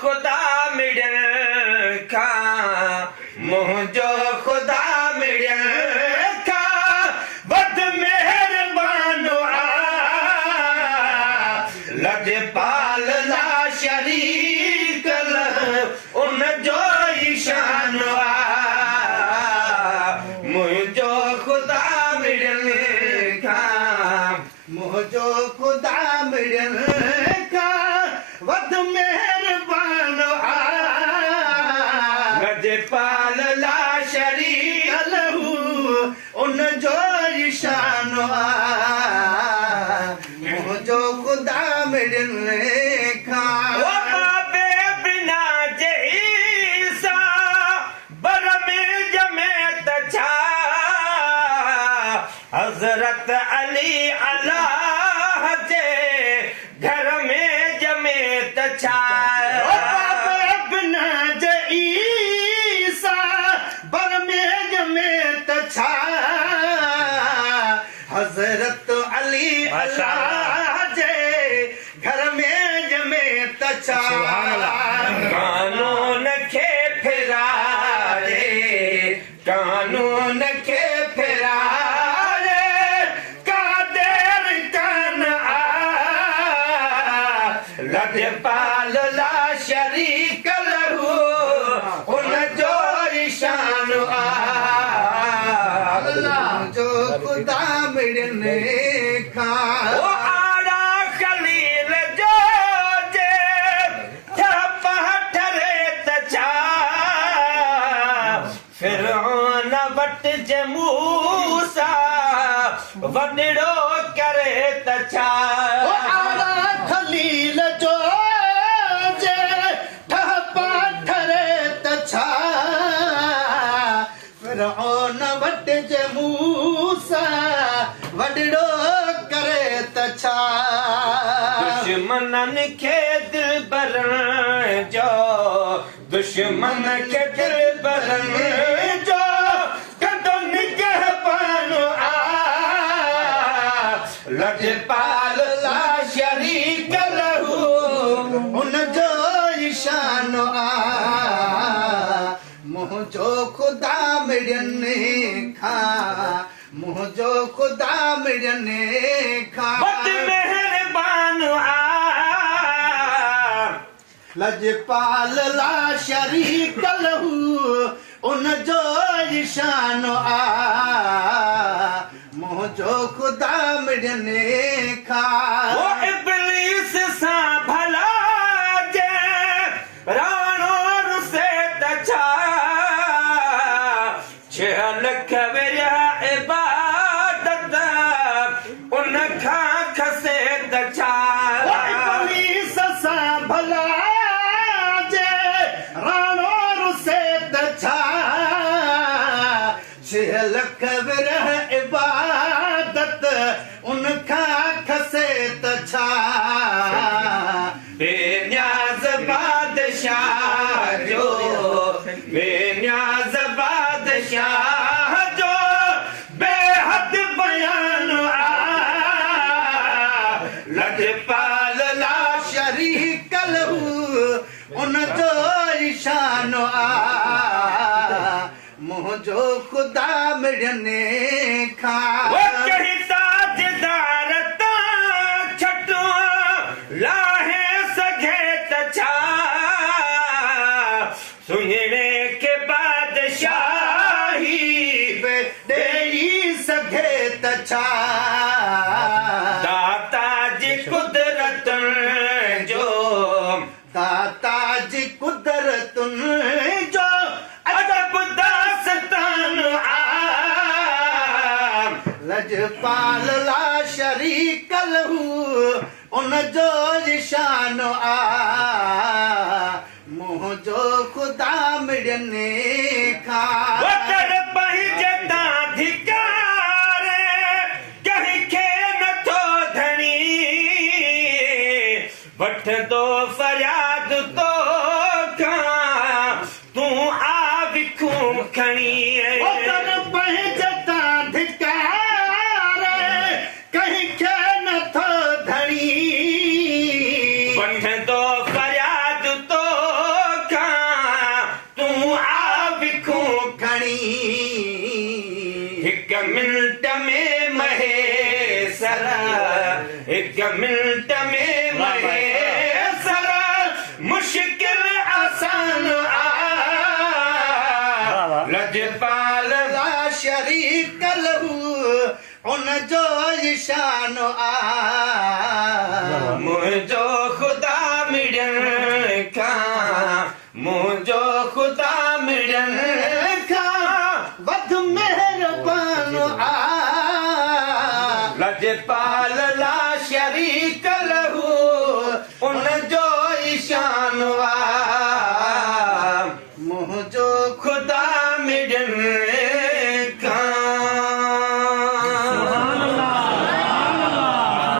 खुदा मिड़न का मुझो खुदा मिड़न का वध मेहरबान लजपाल ला शरीक उन जो ईशान मुझो खुदा मिड़न का मुझो खुदा मिड़न का वध मेहरबान लजपाल ला शरीक लहू उन जो ईशान मुझो खुदा मिड़न का बिना जैसा बर में जमे तछा हजरत अली अल्लाह जे घर में जमे तछा बिना जैसा बर में जमे तछा हजरत अली अल्लाह जे घर में जमे तछा कानून के फिरारे कानून के फिरारे कादेर कान लजपाल ला शरीक लहू उन जो ईशान जो खुदा मिड़न का आड़ा खलील जो जे ठरे तछा फिरौन वट जे मूसा वडड़ो करे तछा आड़ा खलील जो जे ठरे तछा फिरौन वट जे मूसा वडड़ो करे तछा दुश्मनन के दिल बरन जो दुश्मन के दिल बरन जो कदो निगह पानो लजपाल ला शरीक लहू उन जो ईशान मुझो खुदा मिड़न खा मुझो खुदा मिड़न खा मेहरबान लजपाल ला शरीक लहू उन जो ईशान मुझो खुदा मिड़न खा इब्लीस सा भला जे राणो रुसे तछा 6 लख वेरिया इबादत उन खां खसे तछा इब्लीस सा भला जे राणो रुसे तछा 6 लख वेरिया इबादत उन खां खसे तछा बेनियाज़ बादशाह जो बेनियाज़ बादशाह जो बेहद बयान लजपाल ला शरीक लहू उन जो ईशान मुझो खुदा मिड़न खा कहीं ताजदार ता छटो लाहे सघे तछा सुहिणे के बादशाही ॾेई सघे तछा दाता जी कुदरतुन जो दाता जी कुदरतुन जो अदब दास्तान लजपाल ला शरीक लहू उन जो ईशान मुझो खुदा मिड़न खा वठ दो फरियाद तो तू आ विखूं खणी ओकर पंहिंजता धिकार कहीं खे नथो धणी वठंदो फरियाद तो खां तूं आ विखूं खणी हिक मिंट में महेसर हिक मिंट में महेसर मुश्किल आसान लजपाल ला शरीक लहू उन जो ईशान मुंहिंजो ख़ुदा मिड़नि खां मुंहिंजो ख़ुदा मिड़नि खां वध मेहरबान लजपाल ला शरीक लहू उन जो ईशान मुंहिंजो ख़ुदा मिड़नि